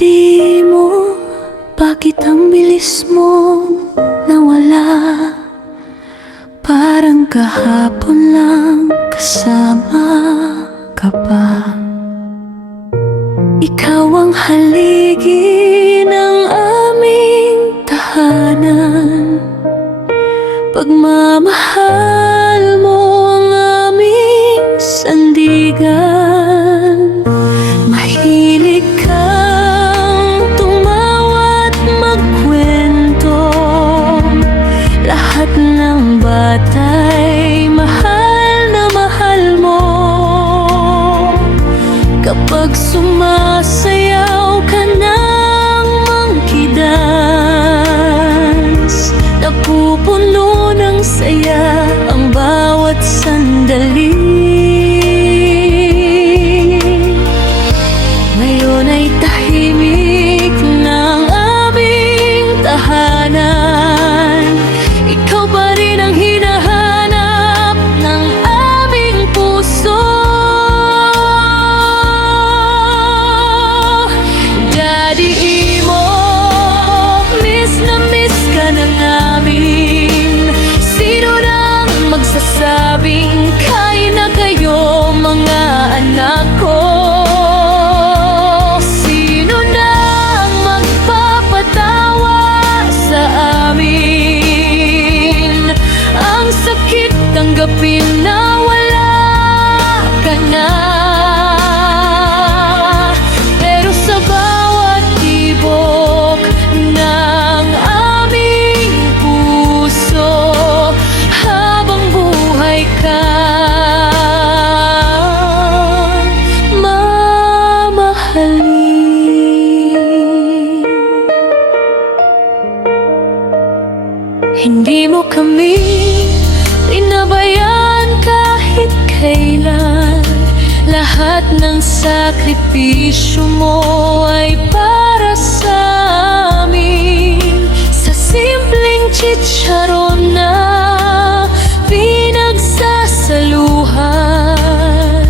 Daddy mo, bakit ang bilis mo nawala? Parang kahapon lang kasama ka pa. Ikaw ang haligi ng aming tahanan, pagmamahal mo ang aming sandigan. Mahilig kang tumawa at magkwento, lahat ng bata'y mahal na mahal mo. Kapag sumasayaw ka ng monkey dance, napupuno ng saya ang bawat sandali. Ngayon ay tahimik ng aming tahanan, ikaw pa rin ang hinahanap ng aming puso. Daddy Imo, miss na miss ka na namin. Sino nang magsasabing kain na kayo mga anak ko? Sino nang magpapatawa sa amin? Ang sakit tanggapin na wala ka na. Pero sa bawat tibok ng aming puso, habang buhay ka, mamahalin. Hindi mo kami pinabayaan kahit kailan. Lahat ng sakripisyo mo ay para sa amin. Sa simpleng chicharon na pinagsasaluhan,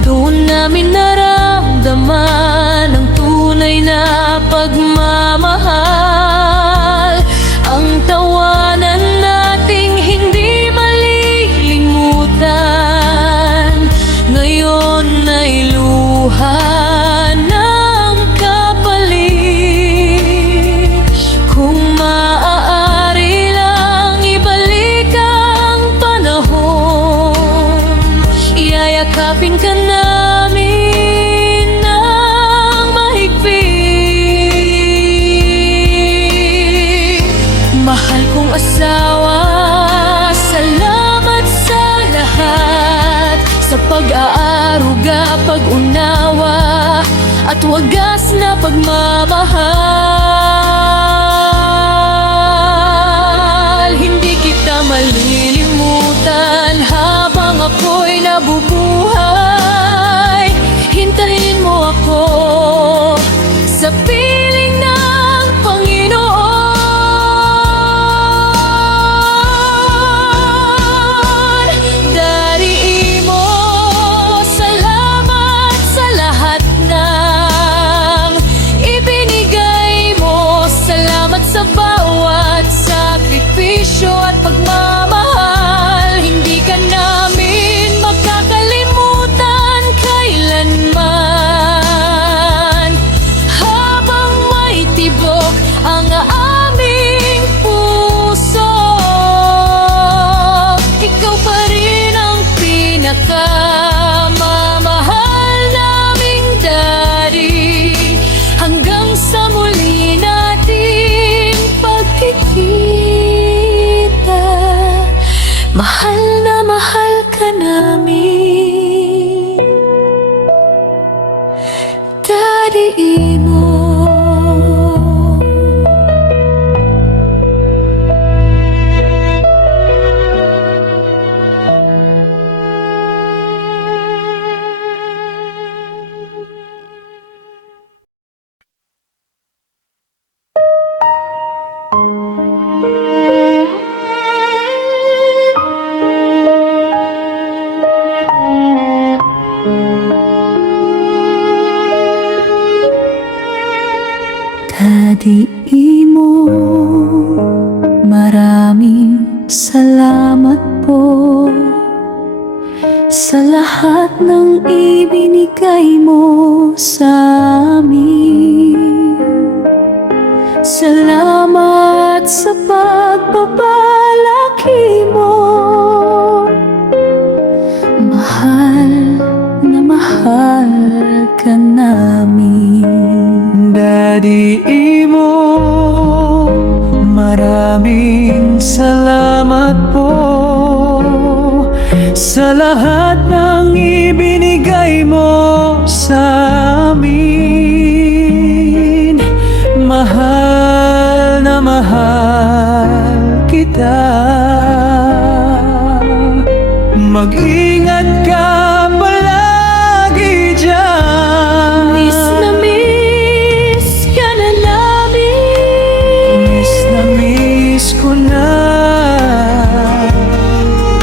doon namin naramdaman ang tunay na pagmamahal. Ang tawanan nating hindi malilimutan, ngayon ay luha ng kapalit. Kung maaari lang ibalik ang panahon, yayakapin ka namin ng mahigpit. Mahal kong asawa, salamat sa lahat, sa pag-aaruga, pag-unawa at wagas na pagmamahal. Hindi kita malilimutan habang ako'y nabubuhay. Hintayin mo ako sa piling ng Panginoon. Daddy Imo, salamat sa lahat ng ibinigay mo. Salamat sa bawat sakripisyo at pagmamahal. Hindi ka namin makakalimutan kailanman. Habang may tibok ang aming puso, ikaw pa rin ang pinakamamahal naming daddy. Hanggang sa muli nating pagkikita, mahal na mahal ka namin, Daddy Imo. Daddy Imo, maraming salamat po sa lahat ng ibinigay mo sa amin. Salamat sa pagpapalaki mo. Mahal na mahal ka namin. Daddy Imo, maraming salamat po sa lahat ng ibinigay mo sa amin. Mahal na mahal kita. Mag-ingat ka palagi dyan. Miss na miss ka na namin. Miss na miss ko na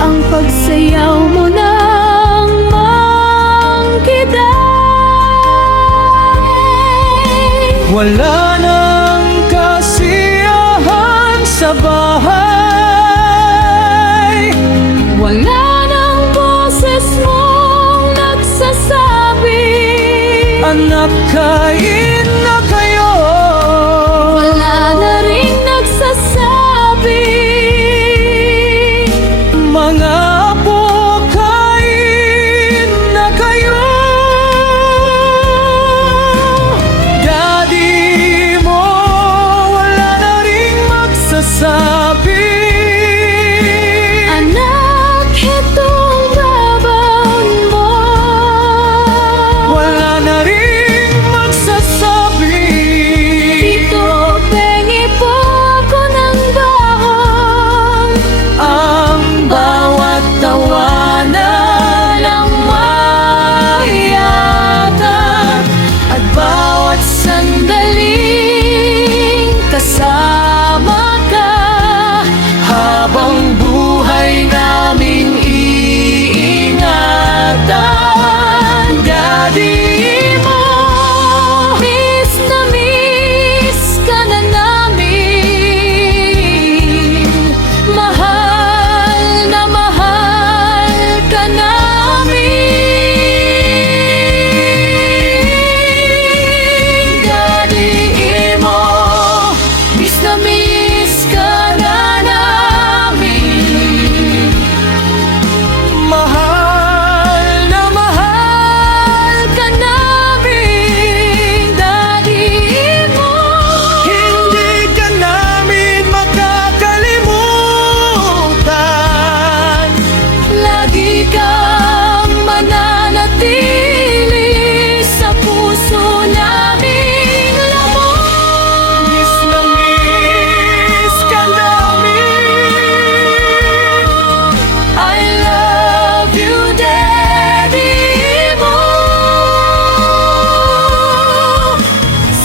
Ang pagsayaw mo ng mangkiday. wala nang kasiyahan sa bahay. Wala nang boses mong nagsasabi, Anak, kain na kayo. wala na rin nagsasabi, Mga apo, kain na kayo. Daddy mo, wala na ring magsasabi. anak, itong babaon mo. Wala na ring magsasabi. Dito, pengi po ako ng baon. Ang bawat tawanan ng mahiyatan at bawat Sandaling kasama ka, habang buhay naming iingatan. Daddy mo, miss na miss ka na namin. Mahal na mahal ka namin. Daddy mo, Miss na miss ka na namin. mahal na Mahal ka namin, Daddy mo. hindi ka namin makakalimutan. Lagi kang mananatili sa puso naming lamang. Miss na miss ka namin. I love you, Daddy mo.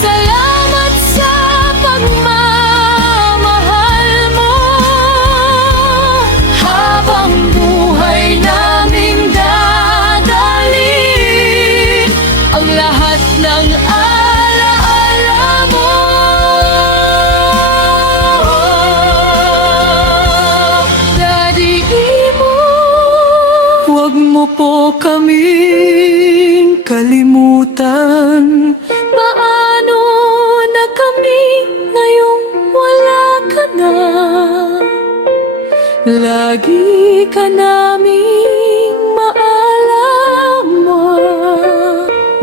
Salamat sa pagmamahal mo. Habang buhay naming dadalhin ang lahat ng alaala mo. Daddy mo. Huwag mo po kaming kalimutan. Paano na kami ngayong wala ka na? Lagi ka naming maalala.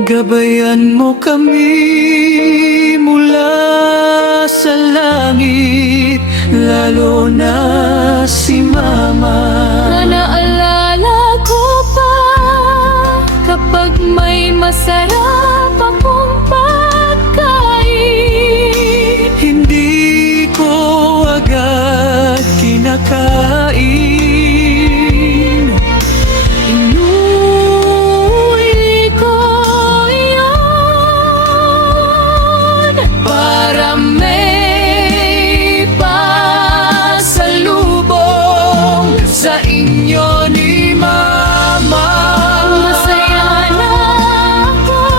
Gabayan mo kami mula sa langit, lalo na si Mama. Na naalala ko pa kapag may masarap akong pagkain. Hindi ko agad kinakain. Inuwi ko yan para may pasalubong sa inyo ni Mama. Masaya na ako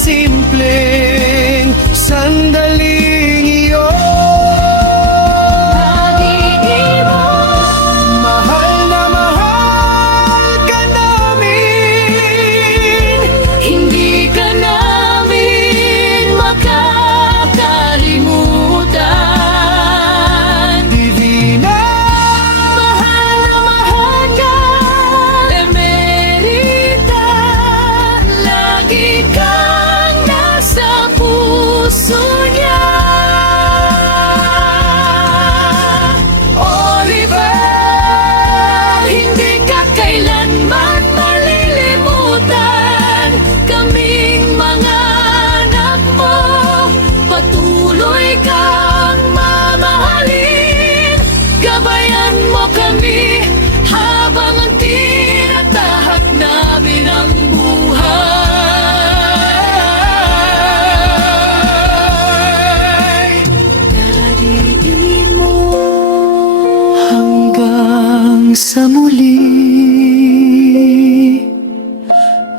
simpleng sandaling iyon. Pag-ibig mo, Mahal na mahal ka namin, hindi ka namin makakalimutan. Divina. Mahal na mahal ka, Emerita. Lagi kang nasa puso niya. Oliver, hindi ka kailanman malilimutan. Kaming mga anak mo, patuloy kang mamahalin. Gabayan mo kami habang ang tinatahak namin ang buhay. Dariin mo Hanggang sa muli,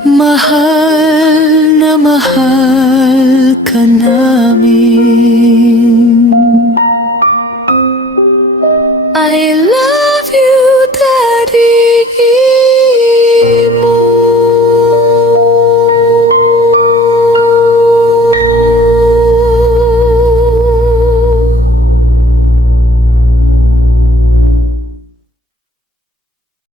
mahal na mahal ka namin.